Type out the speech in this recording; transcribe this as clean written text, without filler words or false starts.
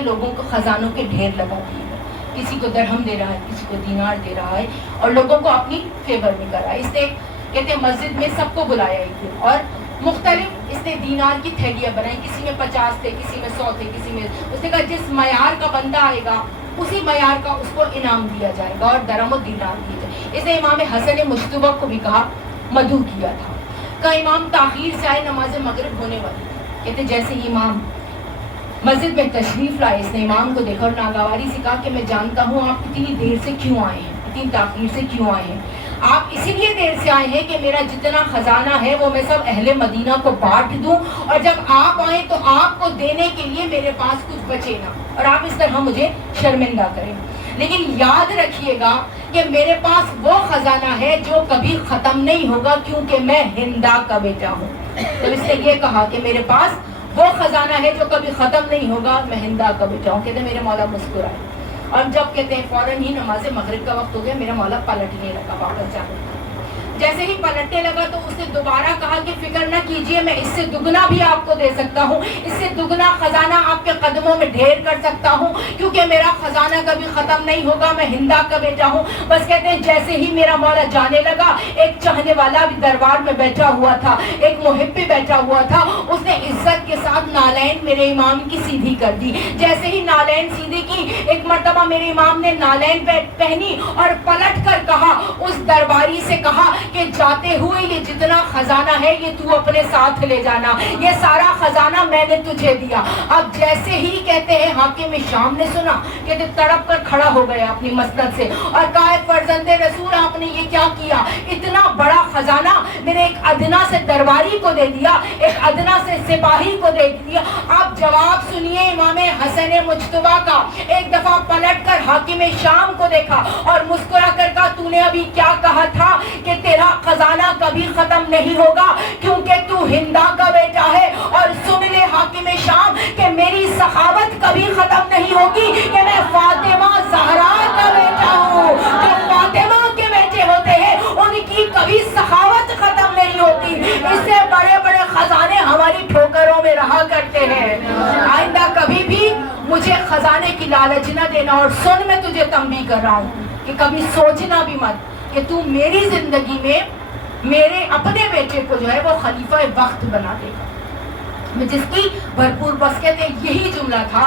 ہے لوگوں کو خزانوں کے ڈھیر لگا دیے ہیں، کسی کو درہم دے رہا ہے، کسی کو دینار دے رہا ہے اور لوگوں کو اپنی فیور میں کر رہا ہے. اس نے کہتے ہیں مسجد میں سب کو بلایا ایک دن اور مختلف اس نے دینار کی تھیلیاں بنائی، کسی میں 50 تھے، کسی میں 100 تھے، کسی میں اس نے کہا جس معیار کا بندہ آئے گا اسی معیار کا اس کو انعام دیا جائے گا اور درہم و دینار دیے جائے. اس نے امام حسن مجتبی کو بھی کہا، مدعو کیا تھا. کہ امام تاخیر سے آئے، نماز مغرب ہونے والی. کہتے جیسے ہی امام مسجد میں تشریف لائے، اس نے امام کو دیکھا اور ناگواری سے کہا کہ میں جانتا ہوں آپ اتنی دیر سے کیوں آئے ہیں، اتنی تاخیر سے کیوں آئے ہیں. آپ اسی لیے دیر سے آئے ہیں کہ میرا جتنا خزانہ ہے وہ میں سب اہل مدینہ کو بانٹ دوں، اور جب آپ آئیں تو آپ کو دینے کے لیے میرے پاس کچھ بچے نہ اور آپ اس طرح مجھے شرمندہ کریں. لیکن یاد رکھیے گا کہ میرے پاس وہ خزانہ ہے جو کبھی ختم نہیں ہوگا، کیونکہ میں ہندا کا بیٹا ہوں. تو اس نے یہ کہا کہ میرے پاس وہ خزانہ ہے جو کبھی ختم نہیں ہوگا، میں ہندا کا بیٹا ہوں. کہتے میرے مولا مسکرائے اور جب کہتے ہیں فوراً ہی نماز مغرب کا وقت ہو گیا، میرا مولا پلٹنے لگا، واپس جانے لگا. جیسے ہی پلٹنے لگا تو اس نے دوبارہ کہا کہ فکر نہ کیجئے، میں اس سے دگنا بھی آپ کو دے سکتا ہوں، اس سے دگنا خزانہ آپ کے قدموں میں ڈھیر کر سکتا ہوں، کیونکہ میرا خزانہ کبھی ختم نہیں ہوگا، میں ہندا کا بیٹا ہوں. بس کہتے ہیں جیسے ہی میرا مولا جانے لگا، ایک چاہنے والا بھی دربار میں بیٹھا ہوا تھا، ایک محب بھی بیٹھا ہوا تھا. اس نے عزت کے ساتھ نالین میرے امام کی سیدھی کر دی. جیسے ہی نالین سیدھی کی، ایک مرتبہ میرے امام نے نالین پہنی اور پلٹ کر کہا، اس درباری سے کہا کہ جاتے ہوئے یہ جتنا خزانہ ہے یہ تو اپنے ساتھ لے جانا، یہ سارا خزانہ میں نے تجھے دیا. اب جیسے ہی کہتے ہیں حاکم شام نے سنا، کہتے تڑپ کر کھڑا ہو گیا اپنی مسند سے اور کہا فرزند رسول آپ نے یہ کیا کیا، اتنا بڑا خزانہ میرے ایک ادنا سے درباری کو دے دیا، ایک ادنا سے سپاہی کو دے دیا. آپ جواب سنیے امام حسن مجتبی کا. ایک دفعہ پلٹ کر حاکم شام کو دیکھا اور مسکرا کر کہا تو نے ابھی کیا کہا تھا کہ تیرا خزانہ کبھی ختم نہیں ہوگا کیونکہ تو ہندا کا بیٹا ہے. اور سن لے حاکم شام کہ میری سخاوت کبھی ختم نہیں ہوگی کہ میں فاطمہ زہرا کا بیٹا ہوں. جو فاطمہ کے بیٹے ہوتے ہیں ان کی کبھی سخاوت ختم نہیں ہوتی. اس سے بڑے بڑے خزانے ہماری ٹھوکروں میں رہا کرتے ہیں. آئندہ کبھی بھی مجھے خزانے کی لالچ نہ دینا. اور سن میں تجھے تنبیہ کر رہا ہوں کہ کبھی سوچنا بھی مت کہ تو میری زندگی میں میرے اپنے بیٹے کو جو ہے وہ خلیفہ وقت بنا دے گا. جس کی بھرپور بس کہتے ہیں یہی جملہ تھا